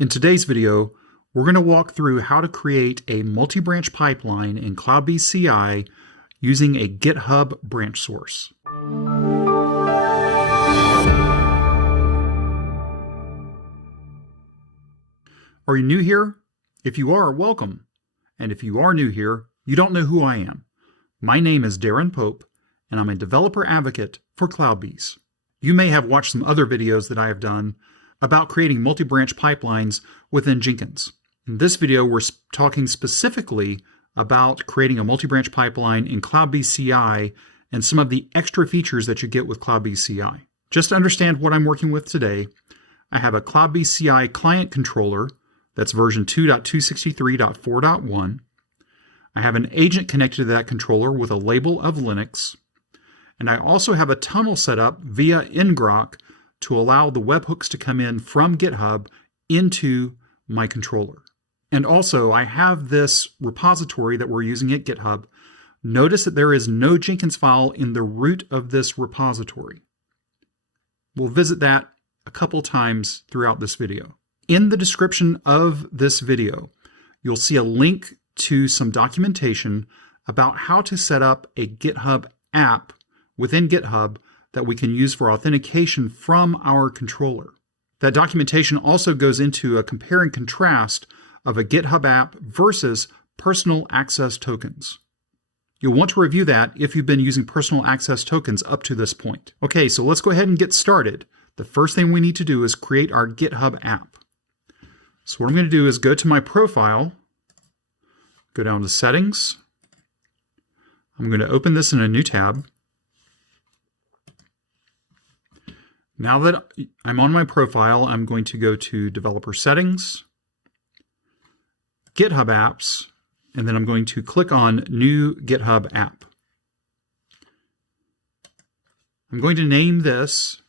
In today's video, we're going to walk through how to create a multi-branch pipeline in CloudBees CI using a GitHub branch source. Are you new here? If you are, welcome. And if you are new here, you don't know who I am. My name is Darren Pope, and I'm a developer advocate for CloudBees. You may have watched some other videos that I have done about creating multi-branch pipelines within Jenkins. In this video, we're talking specifically about creating a multi-branch pipeline in CloudBees CI and some of the extra features that you get with CloudBees CI. Just to understand what I'm working with today, I have a CloudBees CI client controller that's version 2.263.4.1. I have an agent connected to that controller with a label of Linux. And I also have a tunnel set up via ngrok to allow the webhooks to come in from GitHub into my controller. And also, I have this repository that we're using at GitHub. Notice that there is no Jenkinsfile in the root of this repository. We'll visit that a couple times throughout this video. In the description of this video, you'll see a link to some documentation about how to set up a GitHub app within GitHub that we can use for authentication from our controller. That documentation also goes into a compare and contrast of a GitHub app versus personal access tokens. You'll want to review that if you've been using personal access tokens up to this point. Okay, so let's go ahead and get started. The first thing we need to do is create our GitHub app. So what I'm going to do is go to my profile, go down to Settings. I'm going to open this in a new tab. Now that I'm on my profile, I'm going to go to Developer Settings, GitHub Apps, and then I'm going to click on New GitHub App. I'm going to name this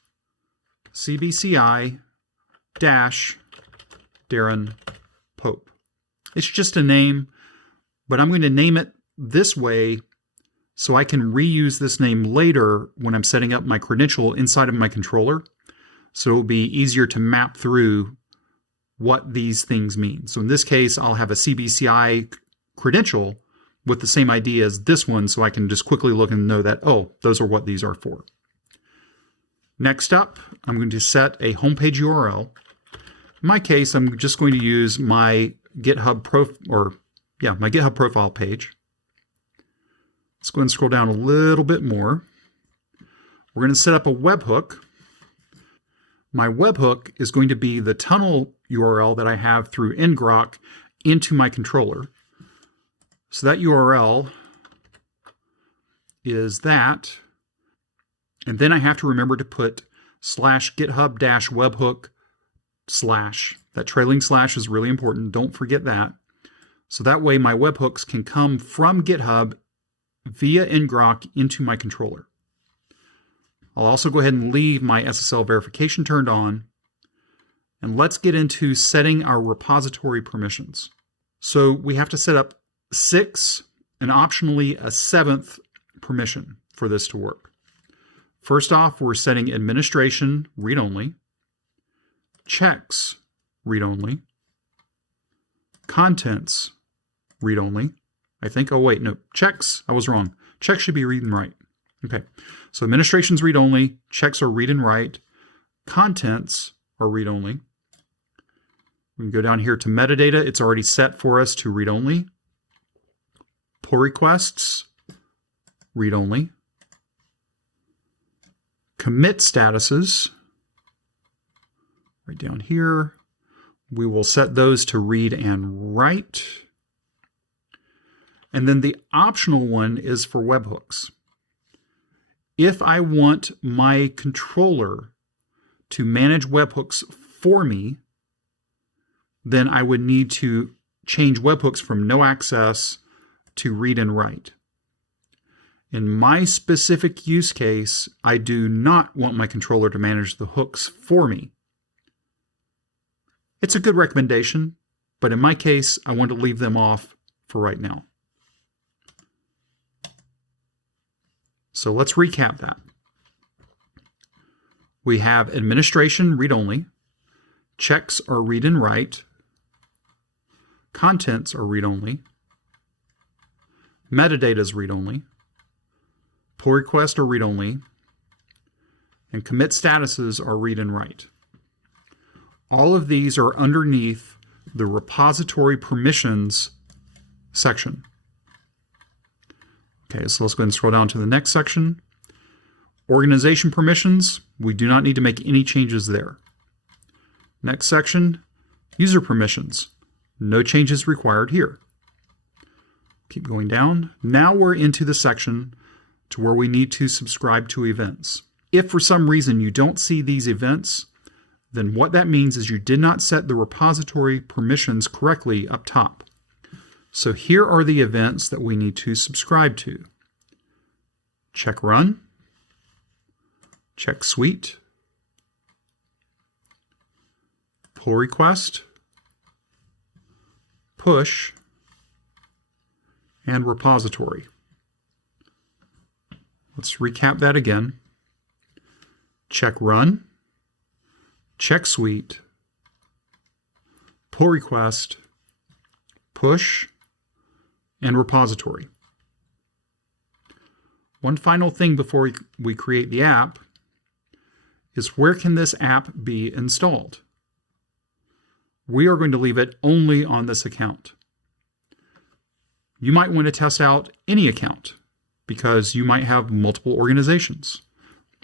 CBCI-Darren Pope. It's just a name, but I'm going to name it this way so I can reuse this name later when I'm setting up my credential inside of my controller. So it'll be easier to map through what these things mean. So in this case, I'll have a CBCI credential with the same ID as this one, so I can just quickly look and know that, oh, those are what these are for. Next up, I'm going to set a homepage URL. In my case, I'm just going to use my GitHub profile page. Let's go ahead and scroll down a little bit more. We're going to set up a webhook. My webhook is going to be the tunnel URL that I have through ngrok into my controller. So that URL is that. And then I have to remember to put /github-webhook/. That trailing slash is really important. Don't forget that. So that way my webhooks can come from GitHub via ngrok into my controller. I'll also go ahead and leave my SSL verification turned on. And let's get into setting our repository permissions. So we have to set up 6 and optionally a 7th permission for this to work. First off, we're setting administration read-only, checks read-only, contents read-only. I think, oh wait, no, checks, I was wrong. Checks should be read and write. Okay, so administration's read-only, checks are read and write, contents are read-only. We can go down here to metadata, it's already set for us to read-only. Pull requests, read-only. Commit statuses, right down here. We will set those to read and write. And then the optional one is for webhooks. If I want my controller to manage webhooks for me, then I would need to change webhooks from no access to read and write. In my specific use case, I do not want my controller to manage the hooks for me. It's a good recommendation, but in my case, I want to leave them off for right now. So let's recap that. We have administration read-only, checks are read and write, contents are read-only, metadata is read-only, pull requests are read-only, and commit statuses are read and write. All of these are underneath the repository permissions section. Okay, so let's go ahead and scroll down to the next section. Organization permissions, we do not need to make any changes there. Next section, user permissions. No changes required here. Keep going down. Now we're into the section to where we need to subscribe to events. If for some reason you don't see these events, then what that means is you did not set the repository permissions correctly up top. So here are the events that we need to subscribe to. Check run, check suite, pull request, push, and repository. Let's recap that again. Check run, check suite, pull request, push, and repository. One final thing before we create the app is where can this app be installed? We are going to leave it only on this account. You might want to test out any account because you might have multiple organizations.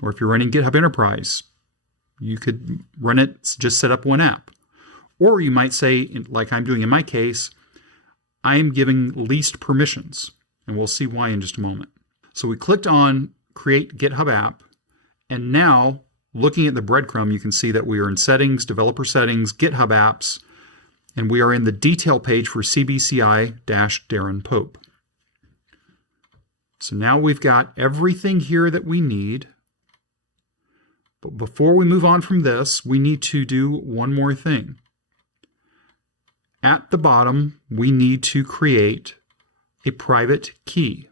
Or if you're running GitHub Enterprise, you could run it, just set up one app. Or you might say, like I'm doing in my case, I am giving least permissions, and we'll see why in just a moment. So we clicked on Create GitHub App, and now, looking at the breadcrumb, you can see that we are in Settings, Developer Settings, GitHub Apps, and we are in the detail page for CBCI-Darren Pope. So now we've got everything here that we need. But before we move on from this, we need to do one more thing. At the bottom, we need to create a private key.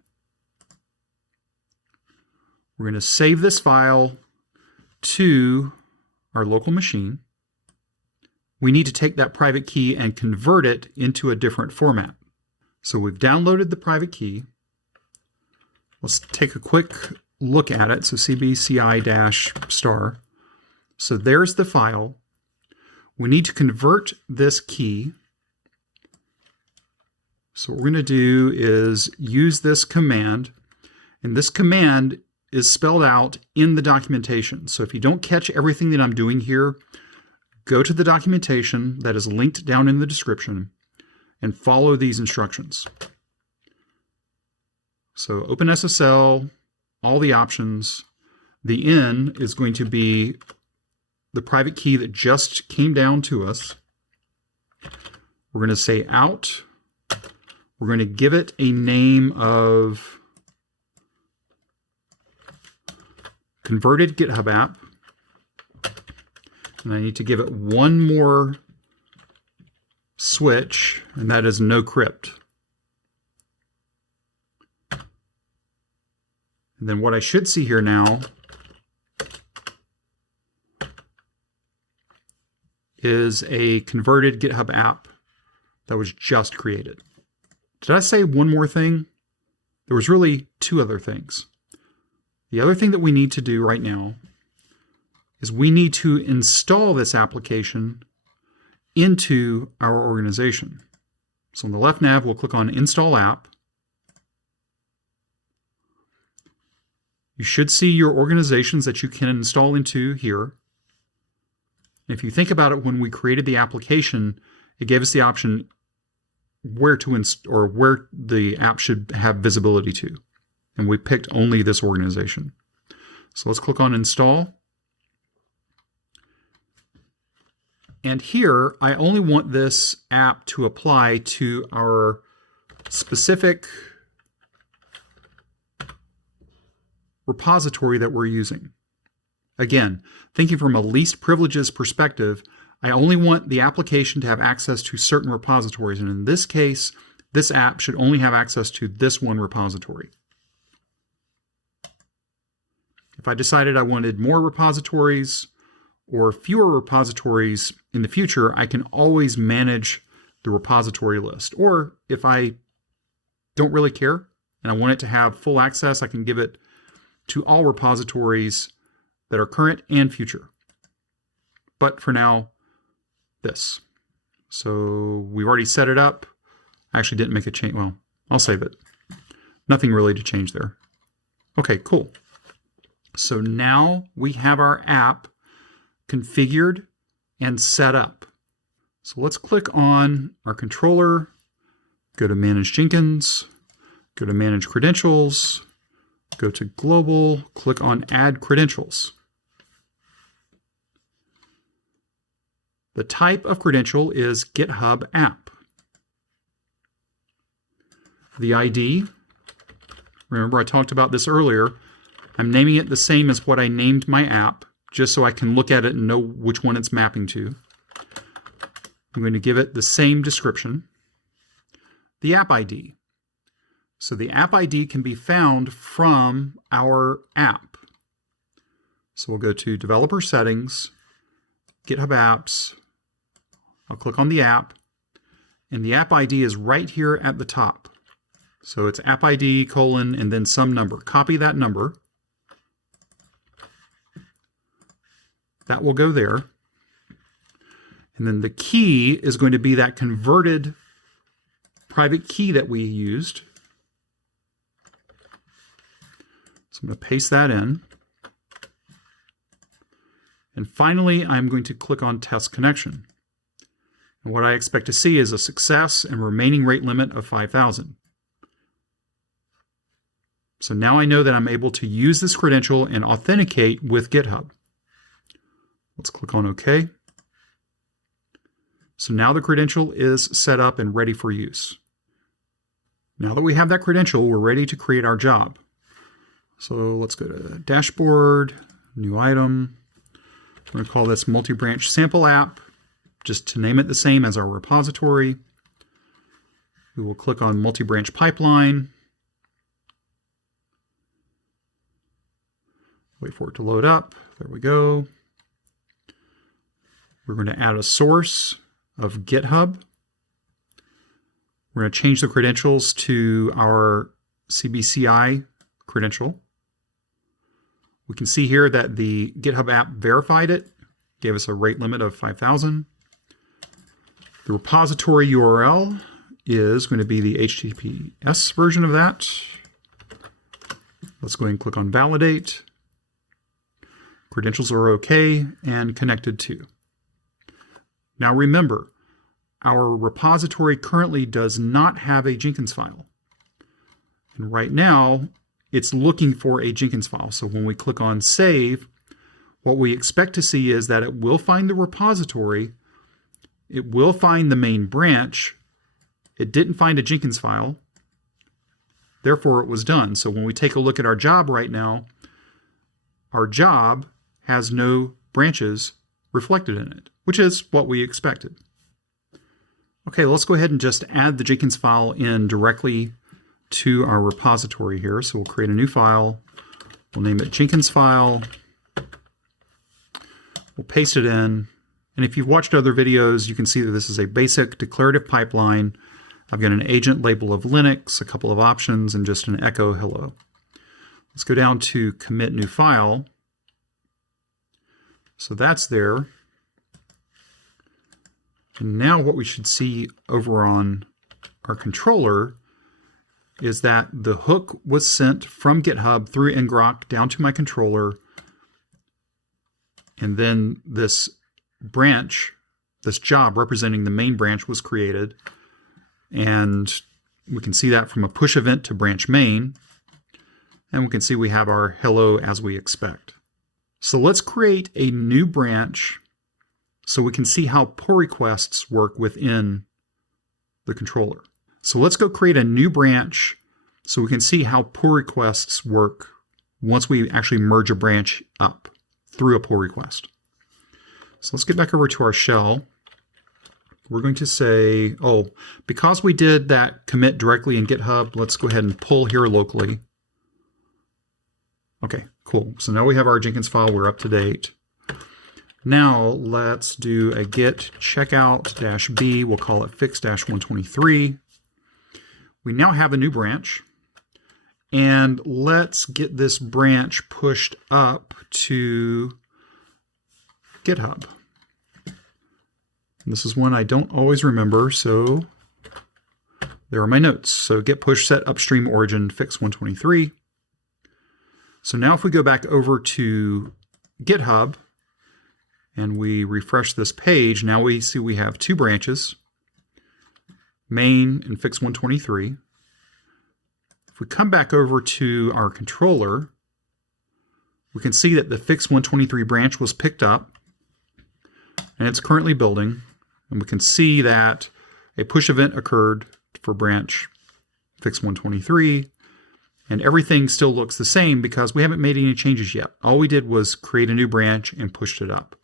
We're going to save this file to our local machine. We need to take that private key and convert it into a different format. So we've downloaded the private key. Let's take a quick look at it. So cbci-star. So there's the file. We need to convert this key. So what we're going to do is use this command, and this command is spelled out in the documentation. So if you don't catch everything that I'm doing here, go to the documentation that is linked down in the description and follow these instructions. So OpenSSL, all the options. The N is going to be the private key that just came down to us. We're going to say out. We're going to give it a name of converted GitHub app. And I need to give it one more switch, and that is no crypt. And then what I should see here now is a converted GitHub app that was just created. Did I say one more thing? There was really two other things. The other thing that we need to do right now is we need to install this application into our organization. So on the left nav, we'll click on Install App. You should see your organizations that you can install into here. If you think about it, when we created the application, it gave us the option where to or where the app should have visibility to. And we picked only this organization. So let's click on Install. And here, I only want this app to apply to our specific repository that we're using. Again, thinking from a least privileges perspective, I only want the application to have access to certain repositories. And in this case, this app should only have access to this one repository. If I decided I wanted more repositories, or fewer repositories in the future, I can always manage the repository list. Or if I don't really care and I want it to have full access, I can give it to all repositories that are current and future. But for now, this. So we've already set it up. I actually didn't make a change. Well, I'll save it. Nothing really to change there. Okay, cool. So now we have our app configured and set up. So let's click on our controller, go to Manage Jenkins, go to Manage Credentials, go to Global, click on Add Credentials. The type of credential is GitHub App. The ID, remember I talked about this earlier, I'm naming it the same as what I named my app, just so I can look at it and know which one it's mapping to. I'm going to give it the same description. The app ID. So the app ID can be found from our app. So we'll go to Developer Settings, GitHub Apps. I'll click on the app, and the app ID is right here at the top. So it's app ID, colon, and then some number. Copy that number. That will go there. And then the key is going to be that converted private key that we used. So I'm going to paste that in. And finally, I'm going to click on Test Connection. And what I expect to see is a success and remaining rate limit of 5,000. So now I know that I'm able to use this credential and authenticate with GitHub. Let's click on OK. So now the credential is set up and ready for use. Now that we have that credential, we're ready to create our job. So let's go to Dashboard, New Item. I'm going to call this Multibranch Sample App, just to name it the same as our repository. We will click on Multibranch Pipeline. Wait for it to load up. There we go. We're going to add a source of GitHub. We're going to change the credentials to our CBCI credential. We can see here that the GitHub app verified it, gave us a rate limit of 5,000. The repository URL is going to be the HTTPS version of that. Let's go ahead and click on Validate. Credentials are okay and connected to. Now remember, our repository currently does not have a Jenkins file. And right now, it's looking for a Jenkins file. So when we click on Save, what we expect to see is that it will find the repository, it will find the main branch, it didn't find a Jenkins file, therefore it was done. So when we take a look at our job right now, our job has no branches reflected in it, which is what we expected. Okay, let's go ahead and just add the Jenkins file in directly to our repository here. So we'll create a new file. We'll name it Jenkinsfile. We'll paste it in. And if you've watched other videos, you can see that this is a basic declarative pipeline. I've got an agent label of Linux, a couple of options, and just an echo hello. Let's go down to commit new file. So that's there. And now what we should see over on our controller is that the hook was sent from GitHub through ngrok down to my controller. And then this branch, this job representing the main branch was created. And we can see that from a push event to branch main. And we can see we have our hello as we expect. So let's create a new branch so we can see how pull requests work within the controller. So let's go create a new branch so we can see how pull requests work once we actually merge a branch up through a pull request. So let's get back over to our shell. We're going to say, oh, because we did that commit directly in GitHub, let's go ahead and pull here locally. Okay, cool. So now we have our Jenkins file. We're up to date. Now let's do a git checkout-b. We'll call it fix-123. We now have a new branch. And let's get this branch pushed up to GitHub. And this is one I don't always remember, so there are my notes. So git push set upstream origin fix-123. So now if we go back over to GitHub and we refresh this page, now we see we have two branches, main and fix-123. If we come back over to our controller, we can see that the fix-123 branch was picked up and it's currently building. And we can see that a push event occurred for branch fix-123, and everything still looks the same because we haven't made any changes yet. All we did was create a new branch and pushed it up.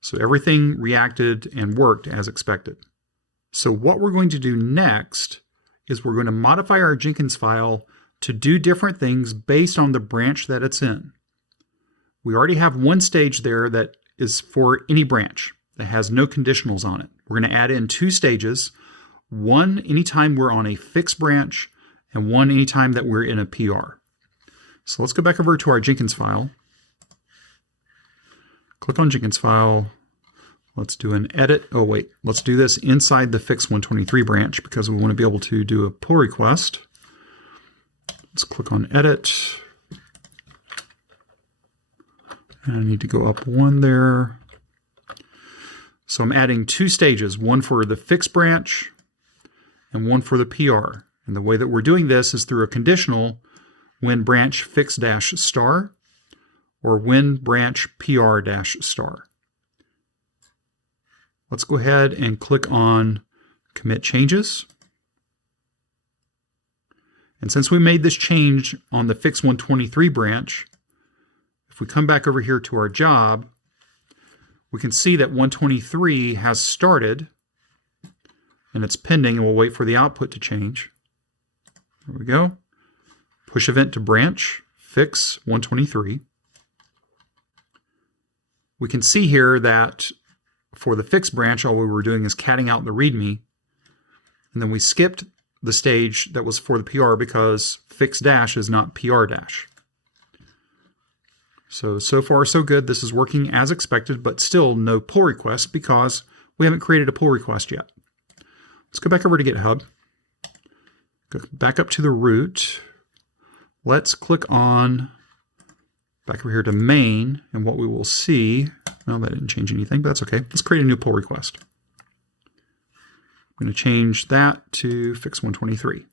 So everything reacted and worked as expected. So what we're going to do next is we're going to modify our Jenkins file to do different things based on the branch that it's in. We already have one stage there that is for any branch that has no conditionals on it. We're going to add in two stages, one anytime we're on a fixed branch and one anytime that we're in a PR. So let's go back over to our Jenkins file. Click on Jenkins file. Let's do an edit. Oh wait, let's do this inside the fix-123 branch because we want to be able to do a pull request. Let's click on edit. And I need to go up one there. So I'm adding two stages, one for the fixed branch and one for the PR. And the way that we're doing this is through a conditional when branch fix-star or when branch PR-star. Let's go ahead and click on Commit Changes. And since we made this change on the fix-123 branch, if we come back over here to our job, we can see that 123 has started and it's pending, and we'll wait for the output to change. There we go. Push event to branch fix-123. We can see here that for the fixed branch, all we were doing is catting out the README. And then we skipped the stage that was for the PR because fix- is not PR-. So far so good. This is working as expected, but still no pull request because we haven't created a pull request yet. Let's go back over to GitHub. Go back up to the root. Let's click on back over here to main, and what we will see, well, that didn't change anything, but that's okay. Let's create a new pull request. I'm going to change that to fix-123.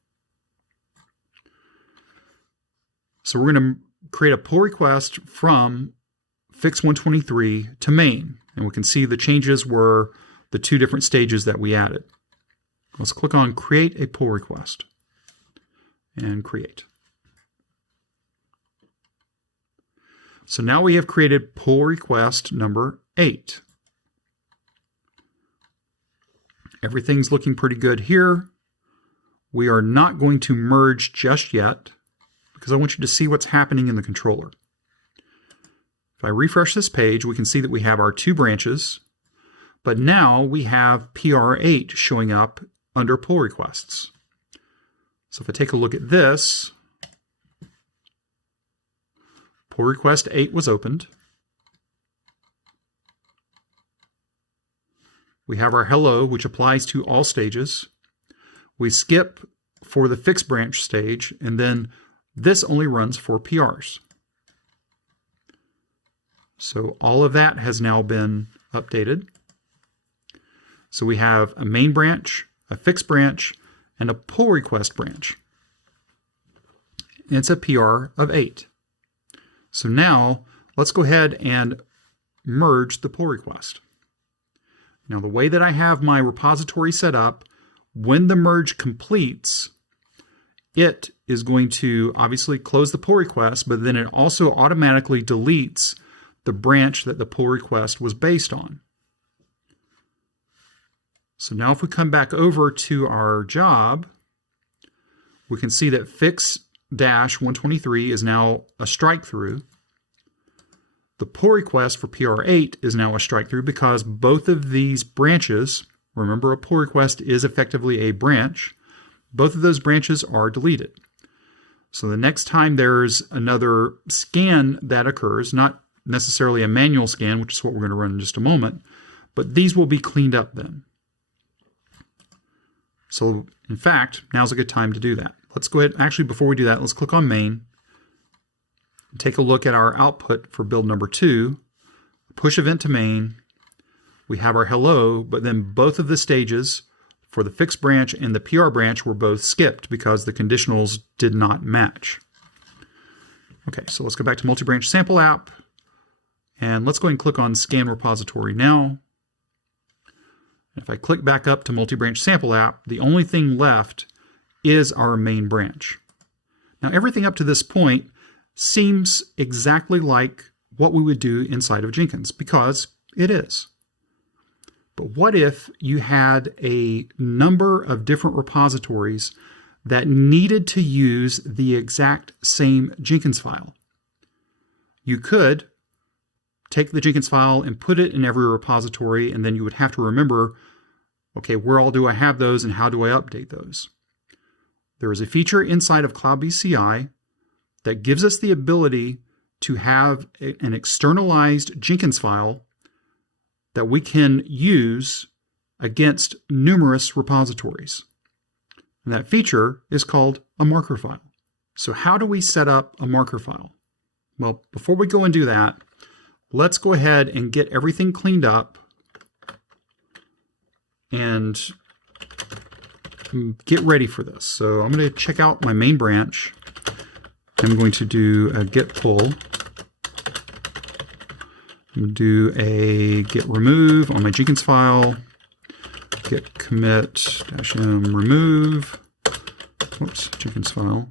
So we're going to create a pull request from fix-123 to main, and we can see the changes were the two different stages that we added. Let's click on create a pull request and create. So now we have created pull request number 8. Everything's looking pretty good here. We are not going to merge just yet because I want you to see what's happening in the controller. If I refresh this page, we can see that we have our two branches, but now we have PR8 showing up under pull requests. So if I take a look at this, pull request 8 was opened. We have our hello, which applies to all stages. We skip for the fixed branch stage, and then this only runs for PRs. So all of that has now been updated. So we have a main branch, a fixed branch, and a pull request branch. It's a PR of 8. So now let's go ahead and merge the pull request. Now the way that I have my repository set up, when the merge completes, it is going to obviously close the pull request, but then it also automatically deletes the branch that the pull request was based on. So now if we come back over to our job, we can see that fix-123 is now a strike through. The pull request for PR8 is now a strike through because both of these branches, remember a pull request is effectively a branch, both of those branches are deleted. So the next time there's another scan that occurs, not necessarily a manual scan, which is what we're going to run in just a moment, but these will be cleaned up then. So in fact, now's a good time to do that. Let's go ahead, actually before we do that, let's click on main, and take a look at our output for build number 2, push event to main, we have our hello, but then both of the stages for the fixed branch and the PR branch were both skipped because the conditionals did not match. Okay, so let's go back to Multibranch sample app, and let's go ahead and click on scan repository now. If I click back up to Multibranch sample app, the only thing left is our main branch. Now everything up to this point seems exactly like what we would do inside of Jenkins, because it is. But what if you had a number of different repositories that needed to use the exact same Jenkins file? You could take the Jenkins file and put it in every repository, and then you would have to remember, okay, where all do I have those and how do I update those? There is a feature inside of CloudBees CI that gives us the ability to have an externalized Jenkins file that we can use against numerous repositories. And that feature is called a marker file. So how do we set up a marker file? Well, before we go and do that, let's go ahead and get everything cleaned up and get ready for this. So I'm going to check out my main branch. I'm going to do a git pull. Do a git remove on my Jenkins file, git commit -m remove, whoops, Jenkins file.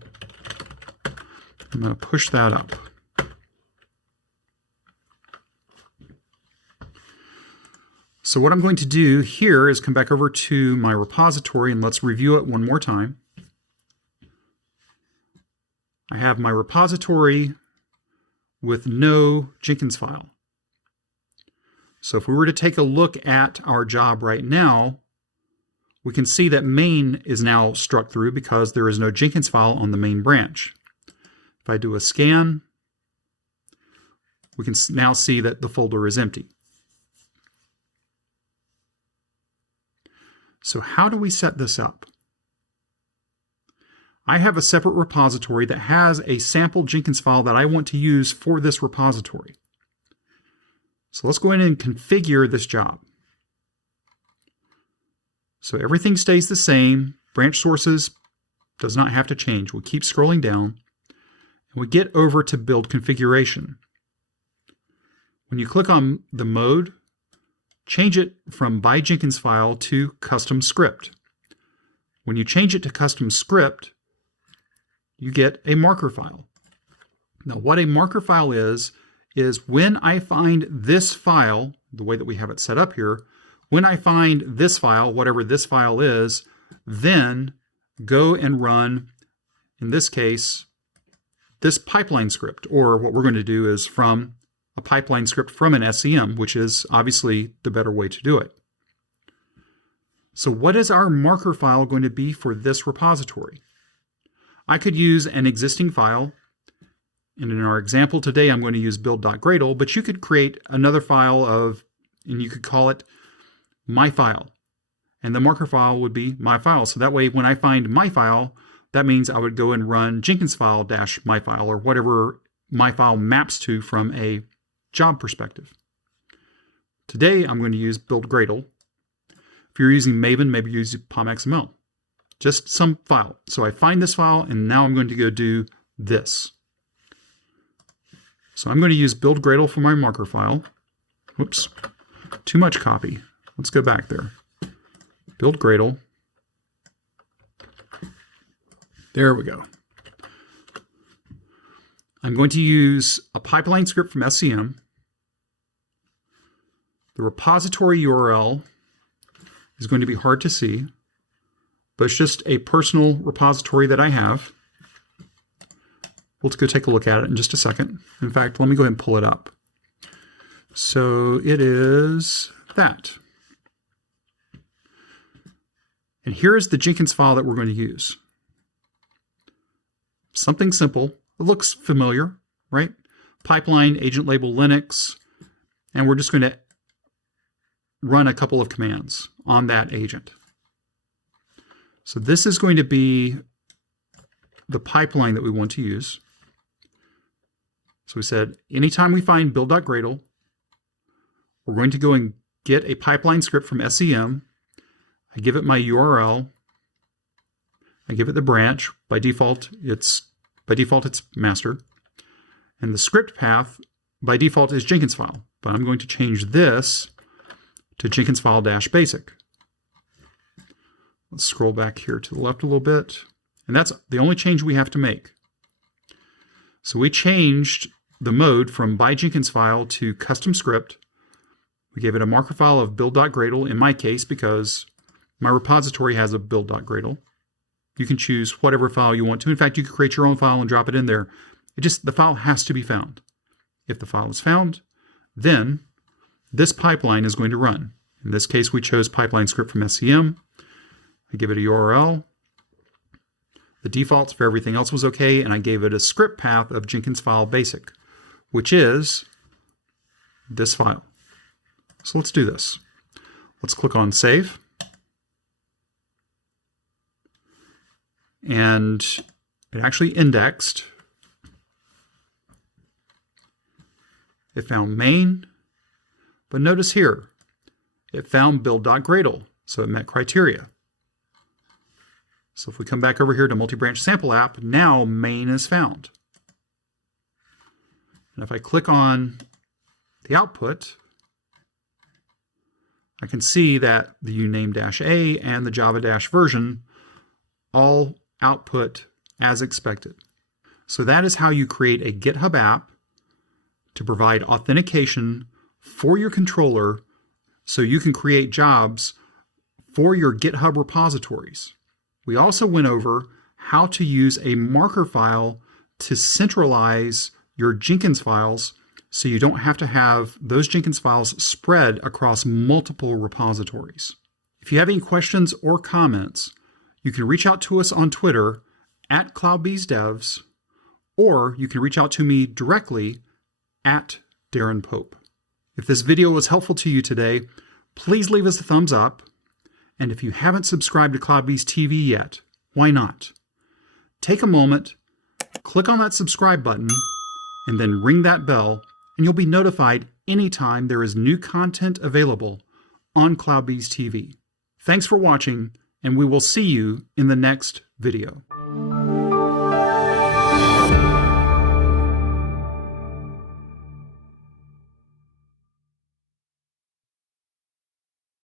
I'm going to push that up. So what I'm going to do here is come back over to my repository and let's review it one more time. I have my repository with no Jenkins file. So if we were to take a look at our job right now, we can see that main is now struck through because there is no Jenkins file on the main branch. If I do a scan, we can now see that the folder is empty. So how do we set this up? I have a separate repository that has a sample Jenkins file that I want to use for this repository. So let's go in and configure this job. So everything stays the same. Branch sources does not have to change. We'll keep scrolling down and we get over to build configuration. When you click on the mode, change it from by Jenkins file to custom script. When you change it to custom script, you get a marker file. Now what a marker file is when I find this file, the way that we have it set up here, when I find this file, whatever this file is, then go and run, in this case, this pipeline script, or what we're going to do is from a pipeline script from an SCM, which is obviously the better way to do it. So what is our marker file going to be for this repository? I could use an existing file, and in our example today I'm going to use build.gradle, but you could create another file and you could call it my file, and the marker file would be my file. So that way when I find my file, that means I would go and run Jenkinsfile -my file, or whatever my file maps to from a job perspective. Today I'm going to use build.gradle. If you're using Maven, maybe use POM.xml. Just some file. So I find this file and now I'm going to go do this. So I'm going to use build.gradle for my marker file. Whoops, too much copy. Let's go back there. Build.gradle. There we go. I'm going to use a pipeline script from SCM. The repository URL is going to be hard to see, but it's just a personal repository that I have. Let's go take a look at it in just a second. In fact, let me go ahead and pull it up. So it is that. And here's the Jenkins file that we're going to use. Something simple. It looks familiar, right? Pipeline, agent label Linux, and we're just going to run a couple of commands on that agent. So this is going to be the pipeline that we want to use. So we said, anytime we find build.gradle, we're going to go and get a pipeline script from SEM. I give it my URL. I give it the branch. By default, it's master. And the script path, by default, is Jenkinsfile. But I'm going to change this to Jenkinsfile-basic. Let's scroll back here to the left a little bit. And that's the only change we have to make. So we changed the mode from by Jenkinsfile to custom script. We gave it a marker file of build.gradle in my case because my repository has a build.gradle. You can choose whatever file you want to. In fact, you could create your own file and drop it in there. The file has to be found. If the file is found, then this pipeline is going to run. In this case, we chose pipeline script from SEM. I give it a URL. The defaults for everything else was okay, and I gave it a script path of Jenkinsfile-basic, which is this file. So let's do this. Let's click on Save. And it actually indexed. It found main, but notice here, it found build.gradle, so it met criteria. So if we come back over here to Multibranch sample app, now main is found. And if I click on the output, I can see that the uname-a and the java-version all output as expected. So that is how you create a GitHub app to provide authentication for your controller so you can create jobs for your GitHub repositories. We also went over how to use a marker file to centralize your Jenkins files so you don't have to have those Jenkins files spread across multiple repositories. If you have any questions or comments, you can reach out to us on Twitter at CloudBeesDevs, or you can reach out to me directly at Darren Pope. If this video was helpful to you today, please leave us a thumbs up. And if you haven't subscribed to CloudBees TV yet, why not? Take a moment, click on that subscribe button, and then ring that bell, and you'll be notified anytime there is new content available on CloudBees TV. Thanks for watching, and we will see you in the next video.